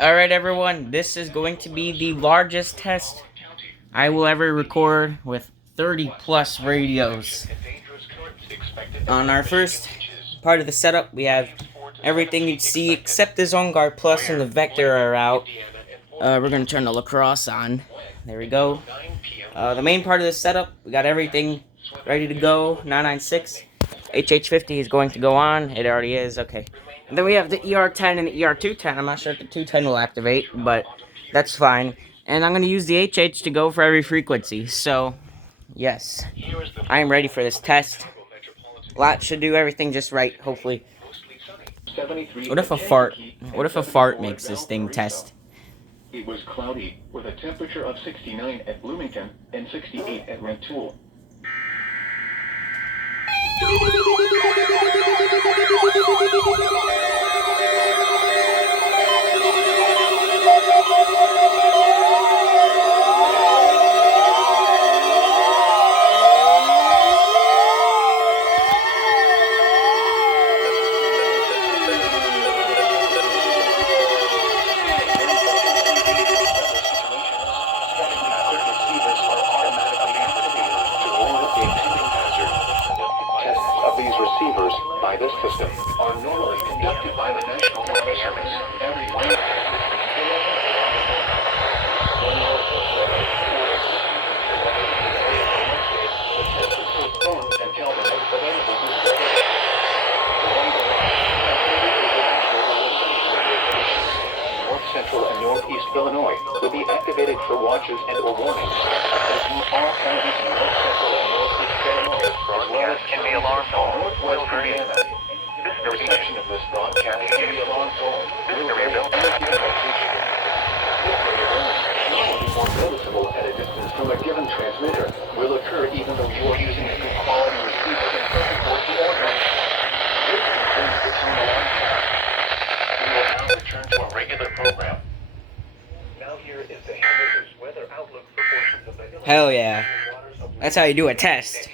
Alright everyone, this is going to be the largest test I will ever record with 30 plus radios. On our first part of the setup, we have everything you'd see except the Zone Guard Plus and the Vector are out. We're going to turn the lacrosse on. There we go. The main part of the setup, we got everything ready to go. 996. HH50 is going to go on. It already is. Okay. And then we have the ER10 and the ER210. I'm not sure if the 210 will activate, but that's fine. And I'm going to use the HH to go for every frequency. So, yes. I am ready for this test. Lot should do everything just right, hopefully. What if a fart makes this thing test? It was cloudy, with a temperature of 69 at Bloomington and 68 at Rantoul. Receivers by this system are normally conducted by the National Weather Service every Wednesday. North Central and Northeast Illinois will be activated for watches and or warnings. All counties in North Central and Northeast Illinois, as well as can be alarm zone. Northwest Indiana. The reception of this broadcast can be alarm zone. Will be more noticeable at a distance from a given transmitter. Will occur even though you are using a good quality receiver in perfect working order. This concludes the tone alarm test. We will now return to a regular program. Now here is the hazardous weather outlook for portions of the Hell yeah. That's how you do a test.